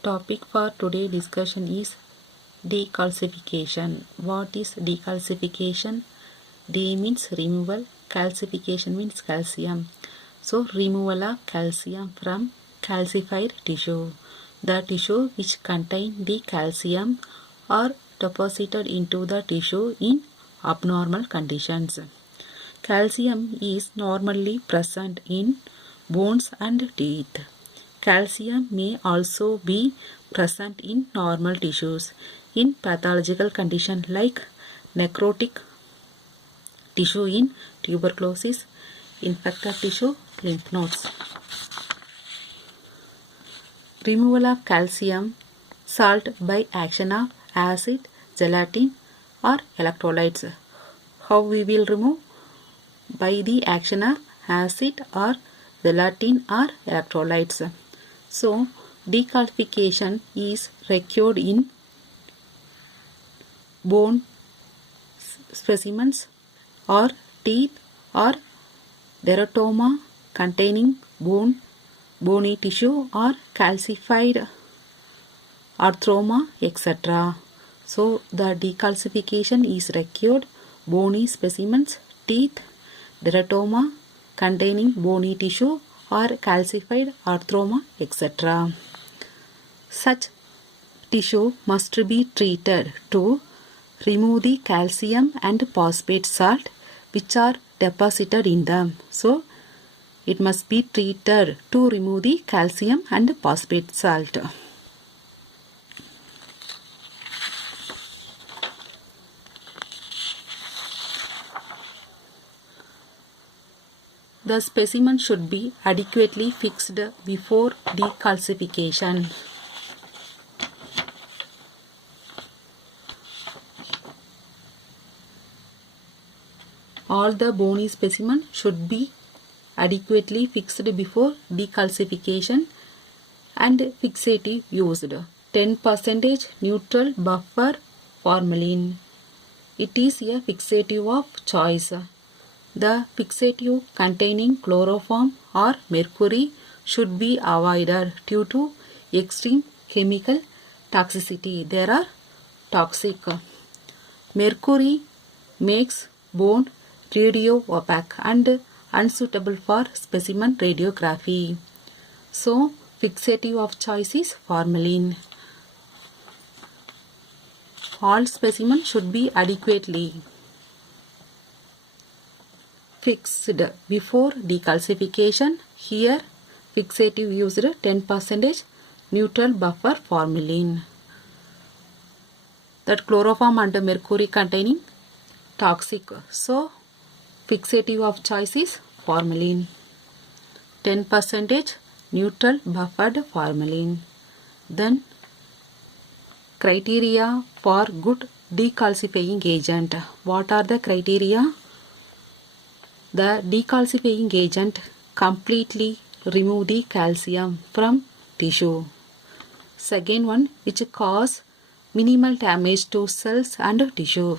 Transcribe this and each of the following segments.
Topic for today discussion is decalcification. What is decalcification? De means removal, calcification means calcium. So removal of calcium from calcified tissue. The tissue which contain the calcium are deposited into the tissue in abnormal conditions. Calcium is normally present in bones and teeth. Calcium may also be present in normal tissues in pathological conditions like necrotic tissue in tuberculosis, infected tissue, lymph nodes. Removal of calcium salt by action of acid, gelatin or electrolytes. How we will remove? By the action of acid or gelatin or electrolytes. So, decalcification is recurred in bone specimens or teeth or teratoma containing bony tissue or calcified arthroma, etc. So, the decalcification is recurred bony specimens, teeth, teratoma containing bony tissue or calcified arthroma, etc. Such tissue must be treated to remove the calcium and phosphate salt which are deposited in them. So, it must be treated to remove the calcium and phosphate salt. The specimen should be adequately fixed before decalcification. All the bony specimen should be adequately fixed before decalcification and fixative used. 10% neutral buffer formalin. It is a fixative of choice. The fixative containing chloroform or mercury should be avoided due to extreme chemical toxicity. They are toxic. Mercury makes bone radio opaque and unsuitable for specimen radiography. So, fixative of choice is formalin. All specimens should be adequately fixed before decalcification. Here, fixative used 10% neutral buffer formalin. That chloroform and mercury containing toxic. So, fixative of choice is formalin. 10% neutral buffered formalin. Then, criteria for good decalcifying agent. What are the criteria? The decalcifying agent completely remove the calcium from tissue. Second one, which cause minimal damage to cells and tissue,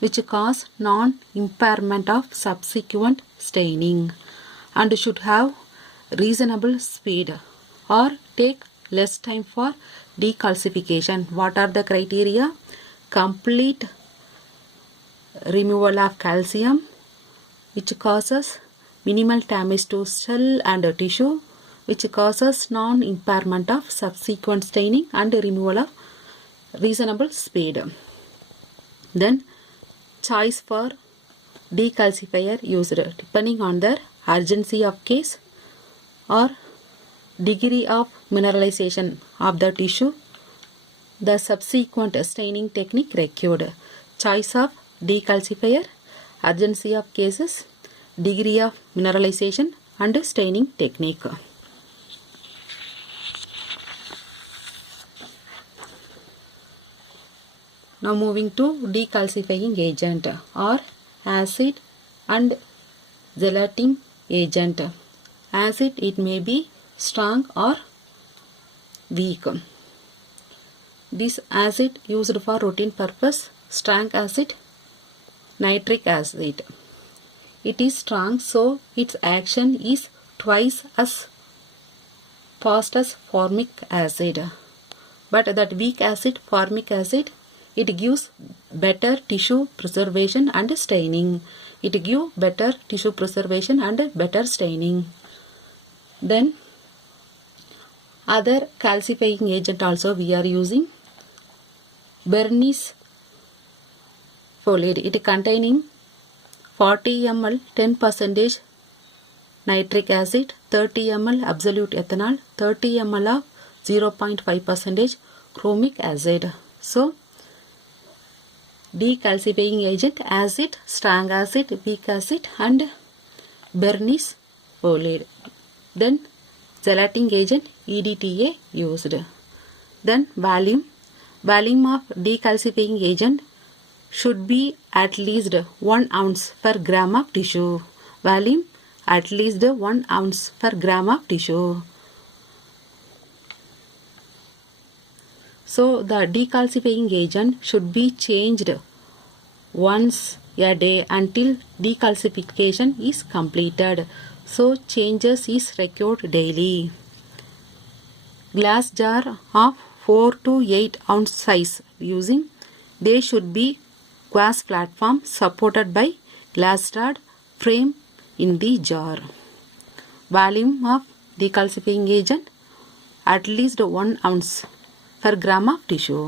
which cause non-impairment of subsequent staining and should have reasonable speed or take less time for decalcification. What are the criteria? Complete removal of calcium, which causes minimal damage to cell and tissue, which causes non-impairment of subsequent staining and removal of reasonable speed. Then, choice for decalcifier used depending on their urgency of case or degree of mineralization of the tissue, the subsequent staining technique required. Choice of decalcifier, urgency of cases, degree of mineralization and staining technique. Now moving to decalcifying agent or acid and gelatin agent. Acid, it may be strong or weak. This acid used for routine purpose, strong acid, nitric acid. It is strong, so its action is twice as fast as formic acid. but that weak acid, formic acid, it gives better tissue preservation and staining. It gives better tissue preservation and better staining. Then other calcifying agent also we are using. Bernice folate. It containing 40 ml 10% nitric acid, 30 ml absolute ethanol, 30 ml of 0.5% chromic acid. So decalcifying agent, acid, strong acid, weak acid and Bernice folate. Then gelatin agent EDTA used. Then volume of decalcifying agent should be at least 1 ounce per gram of tissue. Volume at least 1 ounce per gram of tissue. So the decalcifying agent should be changed once a day until decalcification is completed. So changes is required daily. Glass jar of 4 to 8 ounce size using. They should be glass platform supported by glass rod frame in the jar. Volume of decalcifying agent at least 1 ounce per gram of tissue.